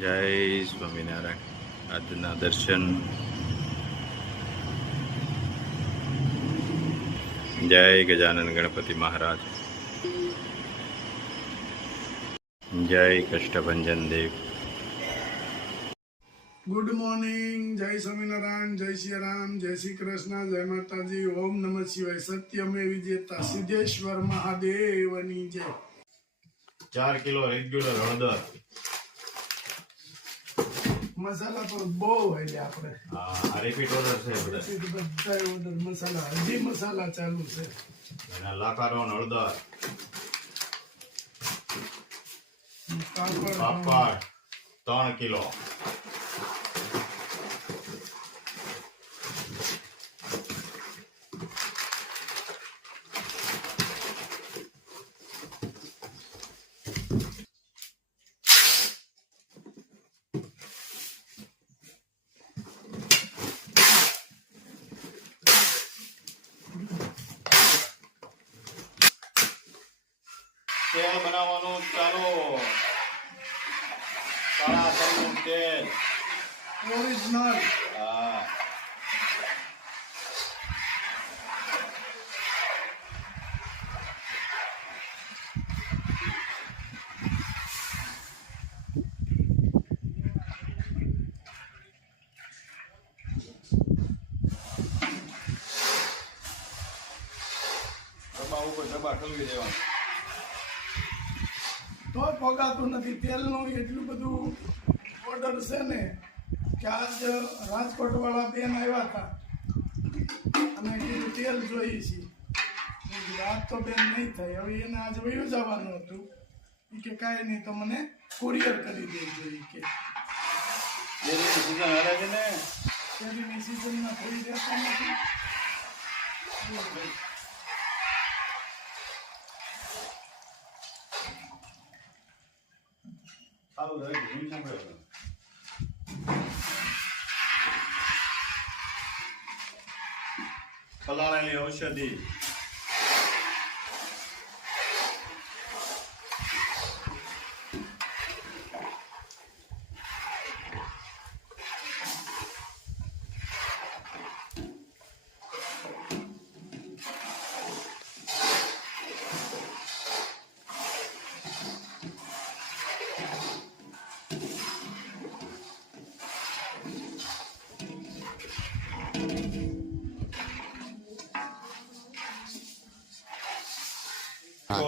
જય સ્વામિનારાયણ. આજના દર્શન. જય ગજાનન ગણપતિ મહારાજ. જય કષ્ટભંજન દેવ. Good morning. જય સ્વામિનારાયણ, જય શ્રી રામ, જય શ્રી કૃષ્ણ, જય માતાજી, ઓમ નમઃ શિવાય. સત્યમે વિજેતા સિદ્ધેશ્વર મહાદેવની જય. 4 કિલો રેગ્યુલર હળદર. મસાલા પણ બહુ હોય આપણે. આ રિપીટ ઓર્ડર છે બધા. બધા ઓર્ડર મસાલા, હજી મસાલા ચાલુ છે. અને લાકારો હળદર, પાપડ 3 કિલો. તેલ બનાવવાનું ચાલો. કાળા તલનું તેલ. ઓરિજિનલ. હા. ડબ્બા ઉપર ડબ્બા ઠલવી દેવાના. તો પગાતું નથી. તેલનું એટલું બધું ઓર્ડર છે ને કે આજ રાજકોટ વાળા બેન આવ્યા હતા અને કીધું તેલ જોઈએ છીએ. આજ તો બેન નહીં થાય. હવે એને આજ વયું જવાનું હતું. એ કે કાંઈ નહીં, તો મને કુરિયર કરી દેજો. એ કે ડેરીની સીઝન હાલે છે ને. શેરીની સિઝનમાં થઈ રહેતા નથી. સારું રહે છે. સાંભળ્યો. ફલાણેલી ઔષધિ.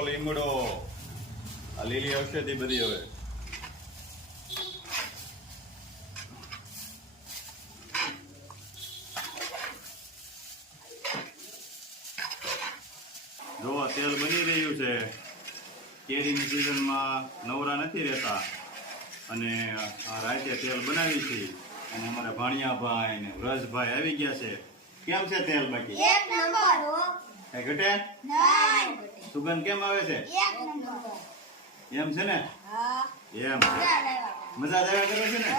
લીમડો. આ લીલી ઔષધિ બધી. હવે જો તેલ બની રહ્યું છે. કેરીની સિઝનમાં નવરા નથી રહેતા અને આ રાતે તેલ બનાવી છે. અને અમારા ભાણિયાભાઈ ને વ્રજભાઈ આવી ગયા છે. કેમ છે તેલ? બાકી એક નંબર હો. કઈ ઘટે? નહીં. સુગંધ કેમ આવે છે? એક નંબર. એમ છે ને? હા. એમ મજા મજા લેવા. જ આવ્યા કરે છે ને.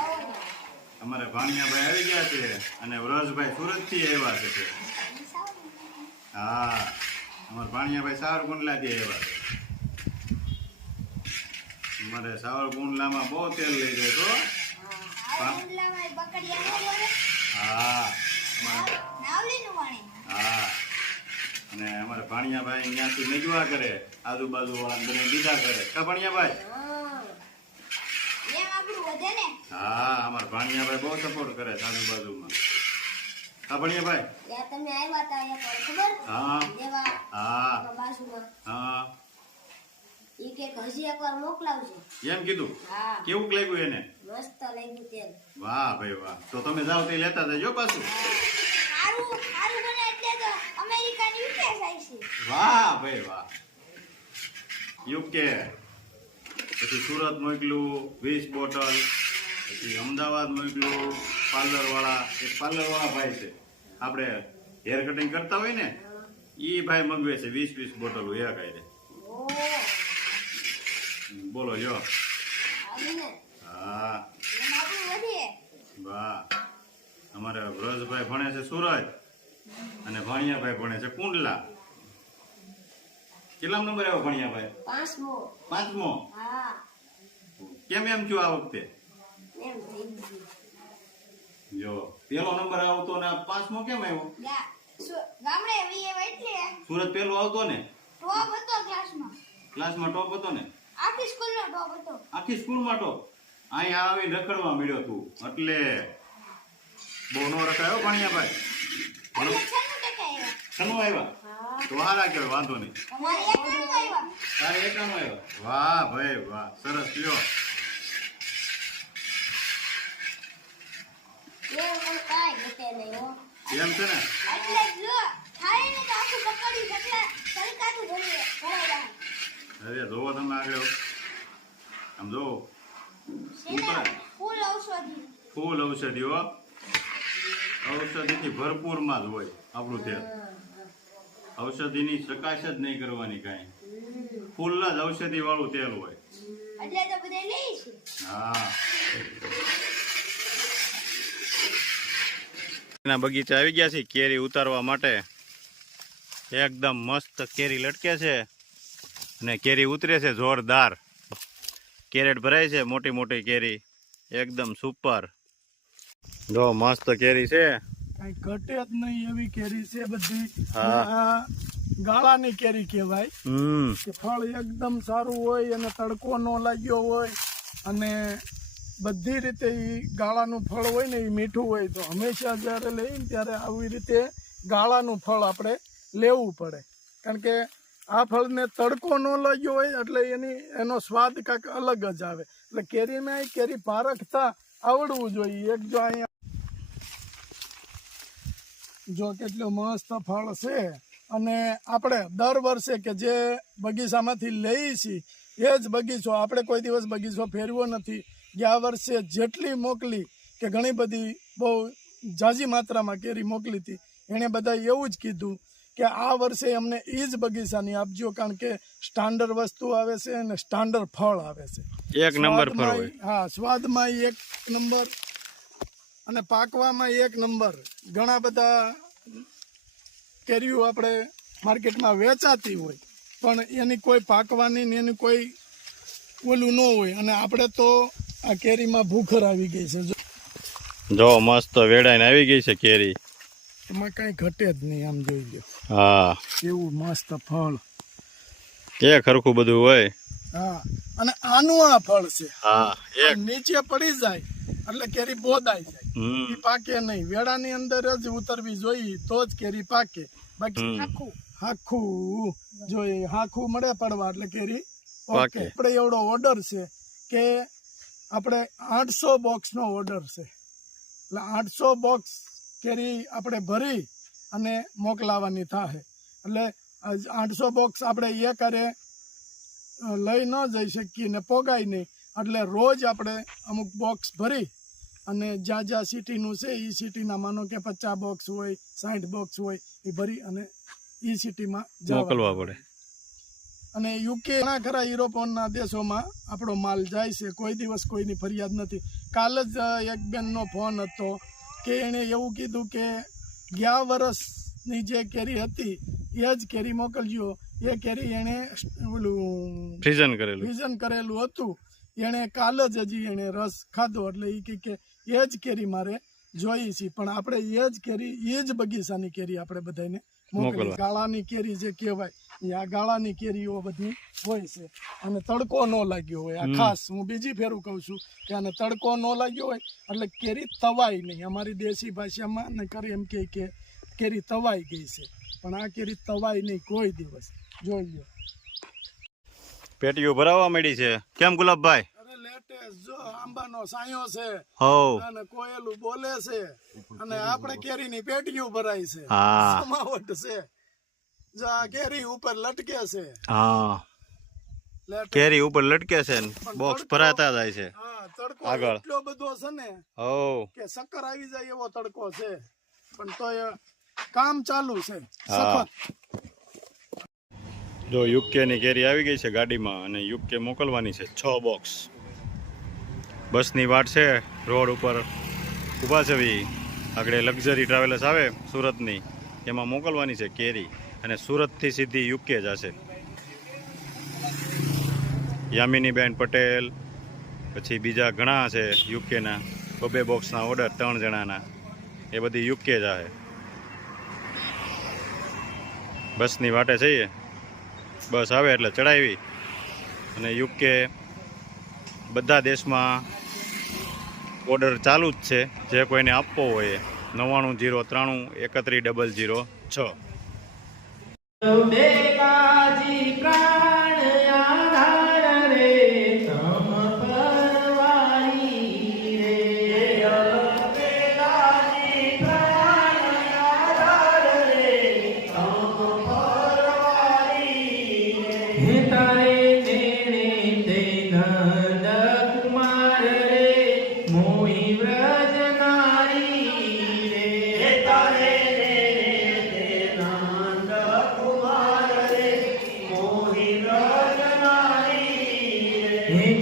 અમારે ભાણિયાભાઈ આવી ગયા છે અને વ્રજભાઈ સુરત થી આવ્યા છે. હા, અમારે ભાણિયાભાઈ સાવરકુંડલાથી આવ્યા છે. અમારે સાવરકુંડલામાં બહુ તેલ લઈ જાય તો. આ ઊંડલામાં બકડિયા ન બોલે. હા નાવલીનું પાણી. હા. અને અમારે ભાણિયાભાઈ અહીંયાથી મેજવા કરે, આજુબાજુ વાળા બને દીધા કરે. કા ભાણિયાભાઈ? હા. એમ આપણું વધે ને. હા, અમારે ભાણિયાભાઈ બહુ સપોર્ટ કરે છે આજુબાજુમાં. કા ભાણિયાભાઈ? યા તમે આવ્યા તા એક વાર ખબર? હા દેવા. હા બાજુમાં. હા. ઈ કે હજી એકવાર મોકલાવજો. એમ કીધું? હા. કેવું લાગ્યું એને? મસ્ત લાગ્યું તેલ. વાહ ભાઈ વાહ. તો તમે જાઓ તે લેતા જજો પાછું. સારું સારું બને એટલે તો અમેરિકાની યુકે જાય છે. વાહ ભાઈ વાહ. યુકે પછી સુરત મોકલું 20 બોટલ. પછી અમદાવાદ મોકલું. પાર્લર વાળા ભાઈ છે. આપણે હેર કટિંગ કરતા હોય ને, ઈ ભાઈ મગવે છે 20 બોટલ એક આઈને. ઓ. બોલો જો. આવીને. હા એમ આપણું વધે. વાહ. અમારે વ્રજભાઈ ભણે છે સુરત અને ભાણિયાભાઈ ભણે છે કુંડલા. કેટલા નંબર આવ્યો ભણિયાભાઈ? પાંચમો. પાંચમો. હા. કેમ એમ થયું આ વખતે? એમ થઈ ગયું. જો પેલો નંબર આવતો ને આ પાંચમો કેમ આવ્યો? ગામડે વી એટલે સુરત પેલો આવતો ને, ટોપ હતો ક્લાસમાં. ક્લાસમાં ટોપ હતો ને, આખી સ્કૂલનો ટોપ હતો. આખી સ્કૂલમાં ટોપ. અહીંયા આવીને રખડવા મળ્યો તું, એટલે બહુ નો રખાયો ભણ્યાભાઈ. એટલે 96% આવ્યા. શનું આવ્યા? તો હારા કહેવાય, વાંધો નહીં. અમારે 91 આવ્યા. તારે એકાનું આવ્યા? વાહ ભાઈ વાહ, સરસ લ્યો. એવું કોઈ કાંઈ ઘટે નહીં હો. એમ છે ને? એટલે જો થાય ને તો આખું પકડી શકલા તડકાતું ભરાઈ જાય. અરે જોવો તમે આગળ, આમ જોવો, શેના ફૂલ ઔષધિ. ફૂલ ઔષધિ હો, ઔષધિથી ભરપૂરમાં જ હોય આપણું તેલ. ઔષધિની પ્રકાશ જ નહીં કરવાની કાંઈ, ફૂલ જ ઔષધિ વાળું તેલ હોય. એટલે તો બધા લઈ છે. હા, એના બગીચા આવી ગયા છે કેરી ઉતારવા માટે. એકદમ મસ્ત કેરી લટકે છે અને કેરી ઉતરે છે જોરદાર. કેરેટ ભરાય છે, મોટી મોટી કેરી, એકદમ સુપર. જો મસ્ત કેરી છે, કઈ ઘટે જ નહીં એવી કેરી છે બધી. હા. આ ગાળાની કેરી કહેવાય કે ફળ એકદમ સારું હોય અને તડકો ન લાગ્યો હોય અને બધી રીતે ઈ ગાળાનું ફળ હોય ને એ મીઠું હોય. તો હંમેશા જ્યારે લઈએ ને ત્યારે આવી રીતે ગાળાનું ફળ આપણે લેવું પડે, કારણ કે આ ફળને તડકો ન લાગ્યો હોય એટલે એનો સ્વાદ કાંઈક અલગ જ આવે. એટલે કેરીમાં કેરી પારખતા આવડવું જોઈએ. એક જો અહીંયા જો કેટલું મસ્ત ફળ છે અને આપણે દર વર્ષે કે જે બગીચામાંથી લઈએ છીએ એ જ બગીચો, આપણે કોઈ દિવસ બગીચો ફેરવ્યો નથી. ગયા વર્ષે જેટલી મોકલી કે ઘણી બધી બહુ ઝાઝી માત્રામાં કેરી મોકલી હતી, એણે બધા એવું જ કીધું કે આ વર્ષે અમને એ જ બગીચાની આપજો, કારણ કે સ્ટાન્ડર્ડ વસ્તુ આવે છે અને સ્ટાન્ડર્ડ ફળ આવે છે. એક નંબર પર હોય. હા, સ્વાદમાં એક નંબર અને પાકવામાં એક નંબર. ઘણા બધા કેરીઓ આપણે માર્કેટમાં વેચાતી હોય પણ એની કોઈ પાકવાની ને એની કોઈ ઓલું ન હોય, અને આપણે તો આ કેરીમાં ભૂખર આવી ગઈ છે. જો મસ્ત વેડાઈને આવી ગઈ છે કેરી, એમાં કઈ ઘટે જ નહીં. આમ જોઈ લો, હા, એવું મસ્ત ફળ. એક હરખું બધું હોય. હા, અને આનું આ ફળ છે. હા, એક નીચે પડી જાય એટલે કેરી બોદાઈ જાય, એ પાકે નહીં. વેડાની અંદર જ ઉતરવી જોઈએ તો જ કેરી પાકે. બાકી હાખું જોઈએ, હાખું મળે પડવા એટલે કેરી ઓકે. આપણે એવડો ઓર્ડર છે કે આપણે 800 બોક્સનો ઓર્ડર છે, એટલે 800 બોક્સ કેરી આપણે ભરી અને મોકલાવાની થાય. એટલે 800 બોક્સ આપણે એ કરે લઈ ન જઈ શકીએ ને પોગાય નહીં, એટલે રોજ આપણે અમુક બોક્સ ભરી અને જ્યાં જ્યાં સિટીનું છે એ સિટીના માનો કે 50 બોક્સ હોય, 60 બોક્સ હોય, એ ભરી અને એ સિટીમાં મોકલવા પડે. અને યુકે ઘણા ખરા યુરોપના દેશોમાં આપણો માલ જાય છે. કોઈ દિવસ કોઈની ફરિયાદ નથી. કાલ જ એક બેનનો ફોન હતો કે એણે એવું કીધું કે ગયા વર્ષની જે કેરી હતી એ જ કેરી મોકલજો. એ કેરી એણે ઓલું ફ્રીઝન કરેલું હતું, એણે કાલ જ હજી એણે રસ ખાધો. એટલે એ કે એ જ કેરી મારે જોઈ છે, પણ આપણે એ જ કેરી, એ જ બગીચાની કેરી આપણે બધાને મોકલી. ગાળાની કેરી જે કહેવાય એ આ ગાળાની કેરીઓ બધી હોય છે અને તડકો ન લાગ્યો હોય. આ ખાસ હું બીજી ફેરું કહું છું કે આને તડકો ન લાગ્યો હોય એટલે કેરી તવાય નહીં. અમારી દેશી ભાષામાં ને કરી એમ કે કેરી તવાઈ ગઈ છે, પણ આ કેરી તવાય નહીં કોઈ દિવસ. જોઈ લો, પેટીઓ ભરાવા માંડી છે. કેમ ગુલાબભાઈ? અરે લેટેસ્ટ જો આંબાનો સાયો છે અને કોયલું બોલે છે અને આપણે કેરીની પેટીઓ ભરાય છે, સમાવટ છે. જો આ કેરી ઉપર લટકે છે. હા, કેરી ઉપર લટકે છે, બોક્સ ભરાતા જાય છે. હા, તડકો આગળ એટલો બધો છે ને કે ચક્કર આવી જાય એવો તડકો છે, પણ તો કામ ચાલુ છે સખત. જો યુકેની કેરી આવી ગઈ છે ગાડીમાં અને યુકે મોકલવાની છે 6 બોક્સ. બસની વાટ છે, રોડ ઉપર ઊભા છે. આગળ લક્ઝરી ટ્રાવેલર્સ આવે સુરતની, એમાં મોકલવાની છે કેરી અને સુરતથી સીધી યુકે જશે. યામિનીબેન પટેલ, પછી બીજા ઘણા છે યુકેના 2 બોક્સના ઓર્ડર 3 જણાના, એ બધી યુકે જ આવે. બસની વાટે જઈએ, બસ આવે એટલે ચડાવી. અને યુકે બધા દેશમાં ઓર્ડર ચાલુ જ છે. જે કોઈને આપવો હોય 9903313006. બેકાજી પ્રાણ આધાર રે તમ પરવારી રે બેકાજી પ્રાણ આધાર રે તમ પરવારી રે તારે તેણે તે નંદ કુમાર રે મોહી વ્રજ નારી રે તારે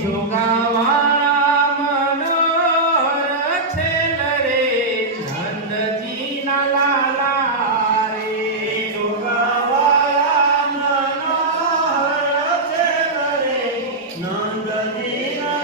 જોગાવાળા મનોહર છેલ રે નંદજીના લાલા રે જોગાવાળા મનોહર છેલ રે નંદજીના